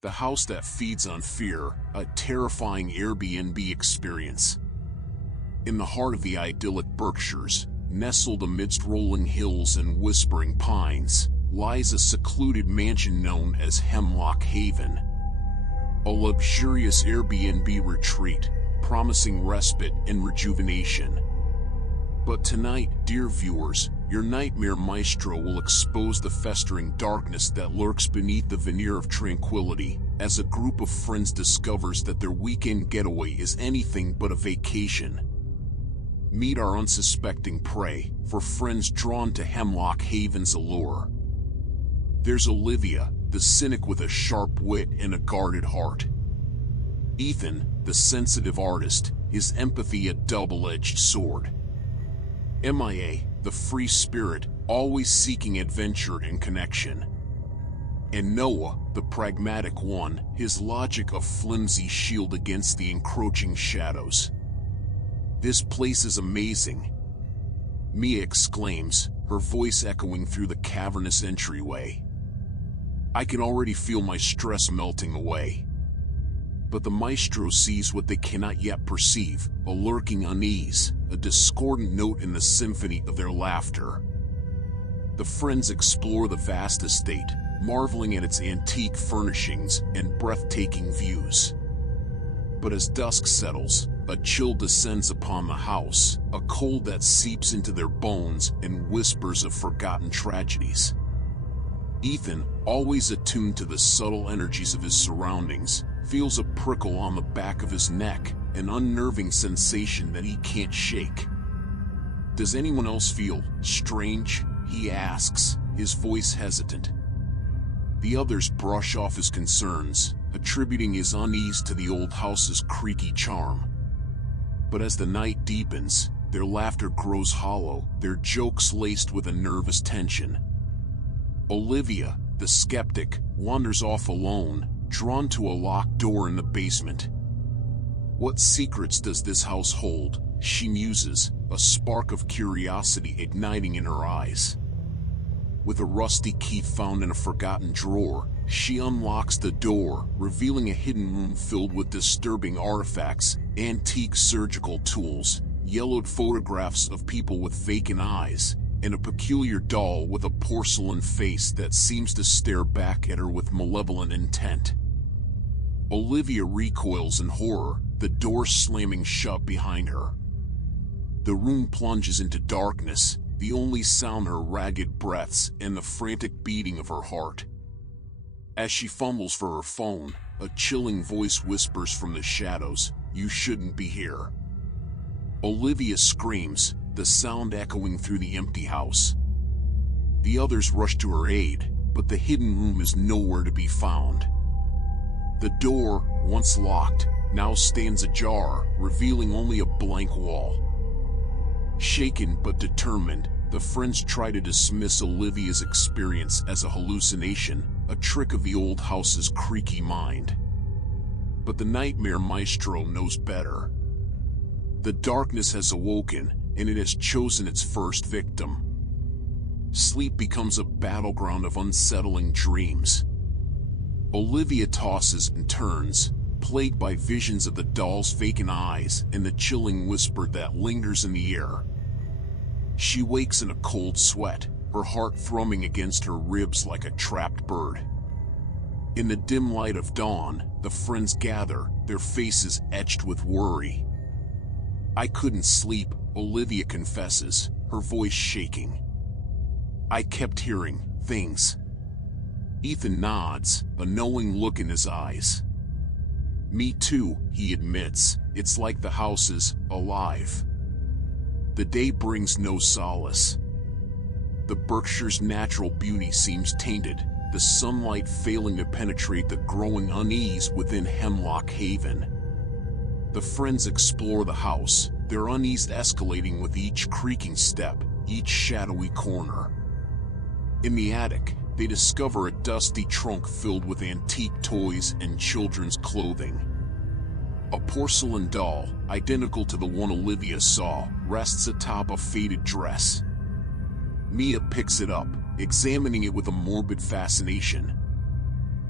The house that feeds on fear, a terrifying Airbnb experience. In the heart of the idyllic Berkshires, nestled amidst rolling hills and whispering pines, lies a secluded mansion known as Hemlock Haven. A luxurious Airbnb retreat, promising respite and rejuvenation. But tonight, dear viewers, your nightmare maestro will expose the festering darkness that lurks beneath the veneer of tranquility, as a group of friends discovers that their weekend getaway is anything but a vacation. Meet our unsuspecting prey, for friends drawn to Hemlock Haven's allure. There's Olivia, the cynic with a sharp wit and a guarded heart. Ethan, the sensitive artist, his empathy a double-edged sword. Mia, the free spirit, always seeking adventure and connection. And Noah, the pragmatic one, his logic a flimsy shield against the encroaching shadows. "This place is amazing," Mia exclaims, her voice echoing through the cavernous entryway. "I can already feel my stress melting away." But the maestro sees what they cannot yet perceive, a lurking unease, a discordant note in the symphony of their laughter. The friends explore the vast estate, marveling at its antique furnishings and breathtaking views. But as dusk settles, a chill descends upon the house, a cold that seeps into their bones and whispers of forgotten tragedies. Ethan, always attuned to the subtle energies of his surroundings, feels a prickle on the back of his neck, an unnerving sensation that he can't shake. "Does anyone else feel strange?" he asks, his voice hesitant. The others brush off his concerns, attributing his unease to the old house's creaky charm. But as the night deepens, their laughter grows hollow, their jokes laced with a nervous tension. Olivia, the skeptic, wanders off alone, drawn to a locked door in the basement. "What secrets does this house hold?" she muses, a spark of curiosity igniting in her eyes. With a rusty key found in a forgotten drawer, she unlocks the door, revealing a hidden room filled with disturbing artifacts, antique surgical tools, yellowed photographs of people with vacant eyes, and a peculiar doll with a porcelain face that seems to stare back at her with malevolent intent. Olivia recoils in horror, the door slamming shut behind her. The room plunges into darkness, the only sound her ragged breaths and the frantic beating of her heart. As she fumbles for her phone, a chilling voice whispers from the shadows, "You shouldn't be here." Olivia screams, the sound echoing through the empty house. The others rush to her aid, but the hidden room is nowhere to be found. The door, once locked, now stands ajar, revealing only a blank wall. Shaken but determined, the friends try to dismiss Olivia's experience as a hallucination, a trick of the old house's creaky mind. But the nightmare maestro knows better. The darkness has awoken, and it has chosen its first victim. Sleep becomes a battleground of unsettling dreams. Olivia tosses and turns, plagued by visions of the doll's vacant eyes and the chilling whisper that lingers in the air. She wakes in a cold sweat, her heart thrumming against her ribs like a trapped bird. In the dim light of dawn, the friends gather, their faces etched with worry. "I couldn't sleep," Olivia confesses, her voice shaking. "I kept hearing things." Ethan nods, a knowing look in his eyes. "Me too," he admits, "it's like the house is alive." The day brings no solace. The Berkshire's natural beauty seems tainted, the sunlight failing to penetrate the growing unease within Hemlock Haven. The friends explore the house, their unease escalating with each creaking step, each shadowy corner. In the attic, they discover a dusty trunk filled with antique toys and children's clothing. A porcelain doll, identical to the one Olivia saw, rests atop a faded dress. Mia picks it up, examining it with a morbid fascination.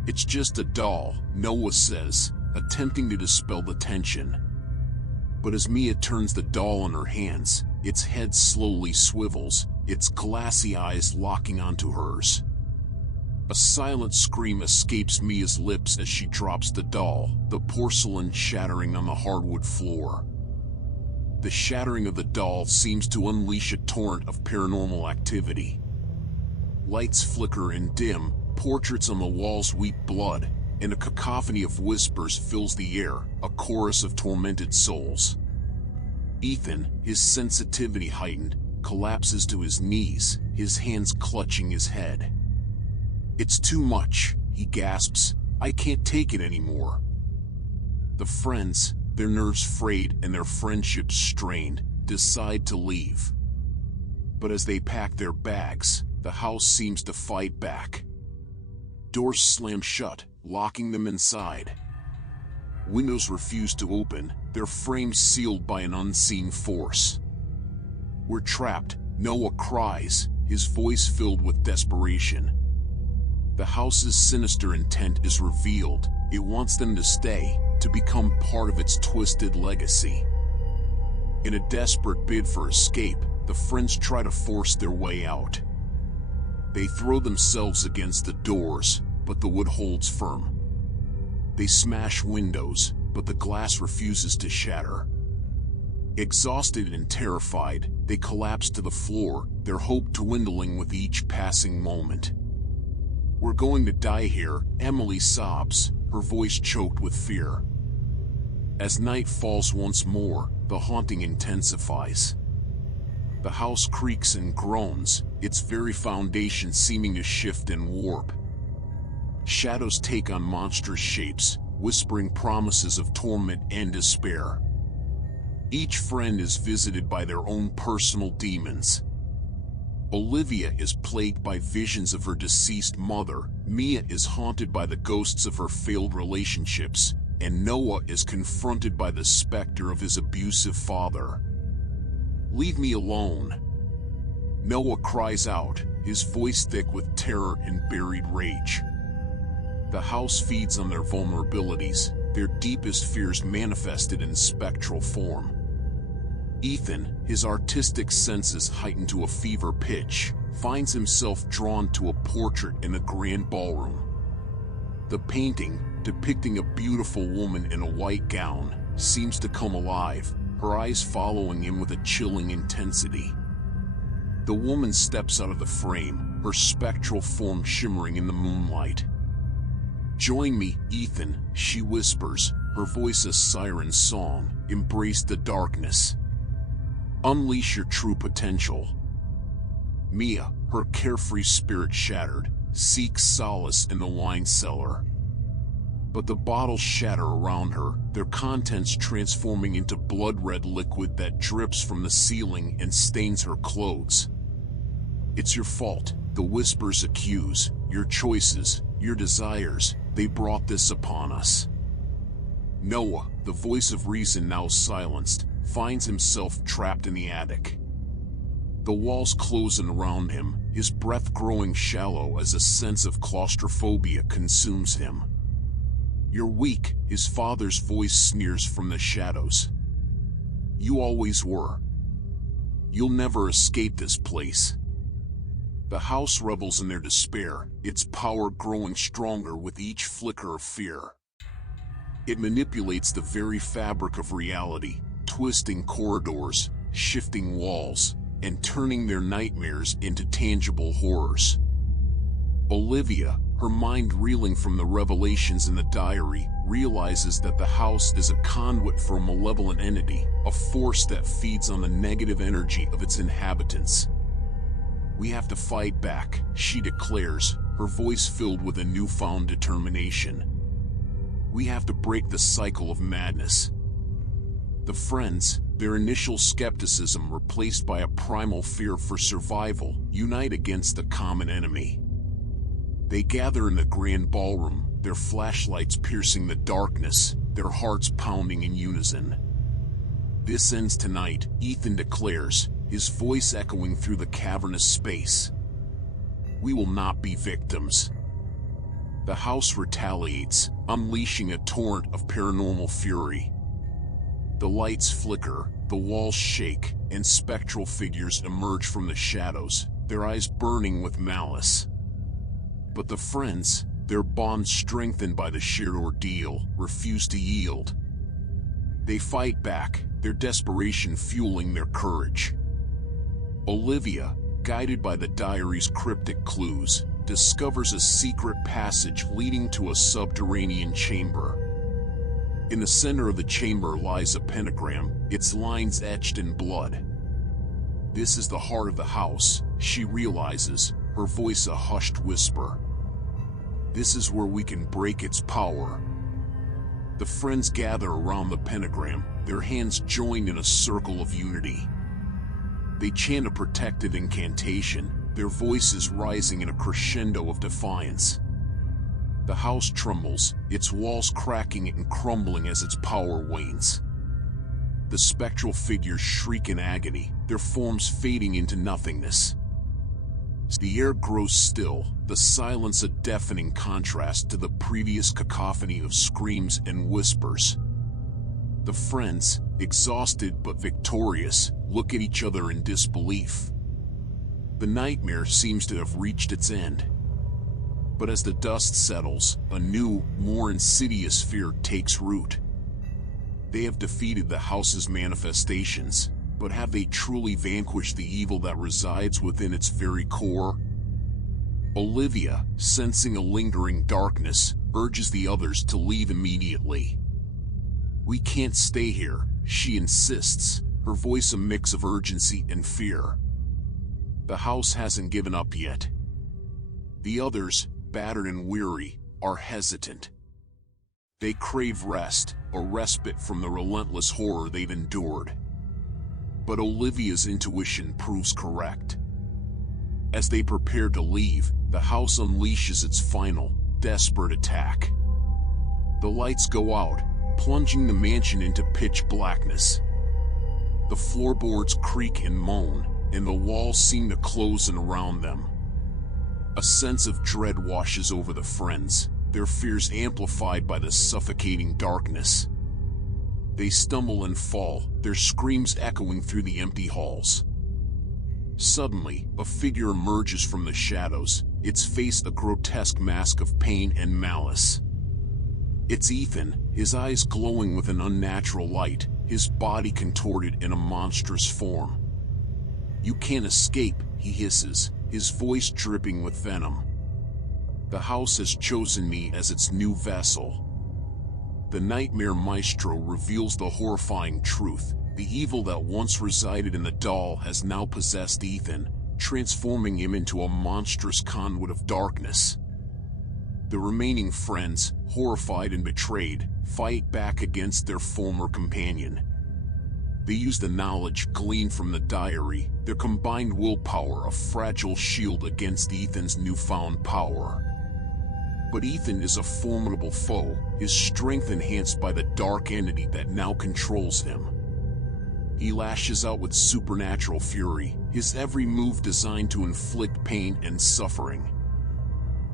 "It's just a doll," Noah says, attempting to dispel the tension. But as Mia turns the doll in her hands, its head slowly swivels, its glassy eyes locking onto hers. A silent scream escapes Mia's lips as she drops the doll, the porcelain shattering on the hardwood floor. The shattering of the doll seems to unleash a torrent of paranormal activity. Lights flicker and dim, portraits on the walls weep blood, and a cacophony of whispers fills the air, a chorus of tormented souls. Ethan, his sensitivity heightened, collapses to his knees, his hands clutching his head. "It's too much," he gasps. "I can't take it anymore." The friends, their nerves frayed and their friendships strained, decide to leave. But as they pack their bags, the house seems to fight back. Doors slam shut, locking them inside. Windows refuse to open, their frames sealed by an unseen force. "We're trapped," Noah cries, his voice filled with desperation. The house's sinister intent is revealed. It wants them to stay, to become part of its twisted legacy. In a desperate bid for escape, the friends try to force their way out. They throw themselves against the doors, but the wood holds firm. They smash windows, but the glass refuses to shatter. Exhausted and terrified, they collapse to the floor, their hope dwindling with each passing moment. "We're going to die here," Emily sobs, her voice choked with fear. As night falls once more, the haunting intensifies. The house creaks and groans, its very foundation seeming to shift and warp. Shadows take on monstrous shapes, whispering promises of torment and despair. Each friend is visited by their own personal demons. Olivia is plagued by visions of her deceased mother, Mia is haunted by the ghosts of her failed relationships, and Noah is confronted by the specter of his abusive father. "Leave me alone," Noah cries out, his voice thick with terror and buried rage. The house feeds on their vulnerabilities, their deepest fears manifested in spectral form. Ethan, his artistic senses heightened to a fever pitch, finds himself drawn to a portrait in a grand ballroom. The painting, depicting a beautiful woman in a white gown, seems to come alive, her eyes following him with a chilling intensity. The woman steps out of the frame, her spectral form shimmering in the moonlight. "Join me, Ethan," she whispers, her voice a siren song. "Embrace the darkness. Unleash your true potential." Mia, her carefree spirit shattered, seeks solace in the wine cellar. But the bottles shatter around her, their contents transforming into blood-red liquid that drips from the ceiling and stains her clothes. "It's your fault," the whispers accuse, "your choices, your desires, they brought this upon us." Noah, the voice of reason now silenced, finds himself trapped in the attic. The walls close in around him, his breath growing shallow as a sense of claustrophobia consumes him. "You're weak," his father's voice sneers from the shadows. "You always were. You'll never escape this place." The house revels in their despair, its power growing stronger with each flicker of fear. It manipulates the very fabric of reality, twisting corridors, shifting walls, and turning their nightmares into tangible horrors. Olivia, her mind reeling from the revelations in the diary, realizes that the house is a conduit for a malevolent entity, a force that feeds on the negative energy of its inhabitants. "We have to fight back," she declares, her voice filled with a newfound determination. "We have to break the cycle of madness." The friends, their initial skepticism replaced by a primal fear for survival, unite against the common enemy. They gather in the grand ballroom, their flashlights piercing the darkness, their hearts pounding in unison. "This ends tonight," Ethan declares, his voice echoing through the cavernous space. "We will not be victims." The house retaliates, unleashing a torrent of paranormal fury. The lights flicker, the walls shake, and spectral figures emerge from the shadows, their eyes burning with malice. But the friends, their bond strengthened by the shared ordeal, refuse to yield. They fight back, their desperation fueling their courage. Olivia, guided by the diary's cryptic clues, discovers a secret passage leading to a subterranean chamber. In the center of the chamber lies a pentagram, its lines etched in blood. This is the heart of the house, she realizes, her voice a hushed whisper. This is where we can break its power. The friends gather around the pentagram, their hands joined in a circle of unity. They chant a protective incantation, their voices rising in a crescendo of defiance. The house trembles, its walls cracking and crumbling as its power wanes. The spectral figures shriek in agony, their forms fading into nothingness. The air grows still, the silence a deafening contrast to the previous cacophony of screams and whispers. The friends, exhausted but victorious, look at each other in disbelief. The nightmare seems to have reached its end. But as the dust settles, a new, more insidious fear takes root. They have defeated the house's manifestations, but have they truly vanquished the evil that resides within its very core? Olivia, sensing a lingering darkness, urges the others to leave immediately. We can't stay here, she insists, her voice a mix of urgency and fear. The house hasn't given up yet. The others, battered and weary, are hesitant. They crave rest, a respite from the relentless horror they've endured. But Olivia's intuition proves correct. As they prepare to leave, the house unleashes its final, desperate attack. The lights go out, plunging the mansion into pitch blackness. The floorboards creak and moan, and the walls seem to close in around them. A sense of dread washes over the friends, their fears amplified by the suffocating darkness. They stumble and fall, their screams echoing through the empty halls. Suddenly, a figure emerges from the shadows, its face a grotesque mask of pain and malice. It's Ethan, his eyes glowing with an unnatural light, his body contorted in a monstrous form. "You can't escape," he hisses, his voice dripping with venom. "The house has chosen me as its new vessel." The nightmare maestro reveals the horrifying truth. The evil that once resided in the doll has now possessed Ethan, transforming him into a monstrous conduit of darkness. The remaining friends, horrified and betrayed, fight back against their former companion. They use the knowledge gleaned from the diary, their combined willpower a fragile shield against Ethan's newfound power. But Ethan is a formidable foe, his strength enhanced by the dark entity that now controls him. He lashes out with supernatural fury, his every move designed to inflict pain and suffering.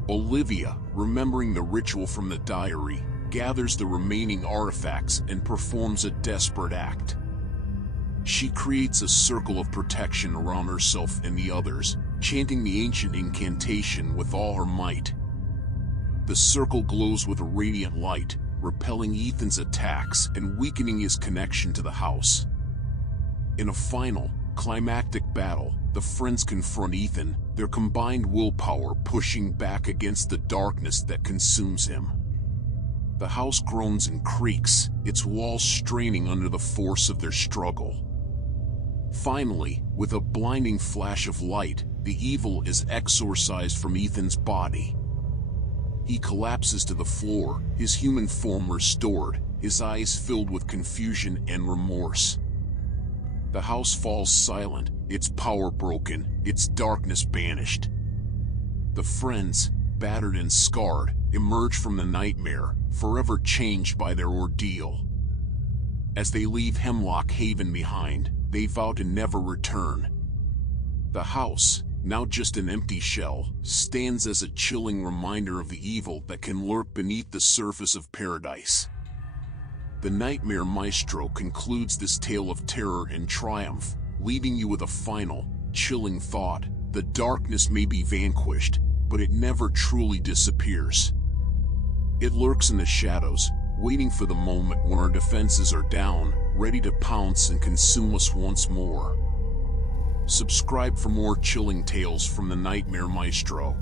Olivia, remembering the ritual from the diary, gathers the remaining artifacts and performs a desperate act. She creates a circle of protection around herself and the others, chanting the ancient incantation with all her might. The circle glows with a radiant light, repelling Ethan's attacks and weakening his connection to the house. In a final, climactic battle, the friends confront Ethan, their combined willpower pushing back against the darkness that consumes him. The house groans and creaks, its walls straining under the force of their struggle. Finally, with a blinding flash of light, the evil is exorcised from Ethan's body. He collapses to the floor, his human form restored, his eyes filled with confusion and remorse. The house falls silent, its power broken, its darkness banished. The friends, battered and scarred, emerge from the nightmare, forever changed by their ordeal. As they leave Hemlock Haven behind, they vow to never return. The house, now just an empty shell, stands as a chilling reminder of the evil that can lurk beneath the surface of paradise. The Nightmare Maestro concludes this tale of terror and triumph, leaving you with a final, chilling thought: the darkness may be vanquished, but it never truly disappears. It lurks in the shadows, waiting for the moment when our defenses are down, ready to pounce and consume us once more. Subscribe for more chilling tales from the Nightmare Maestro.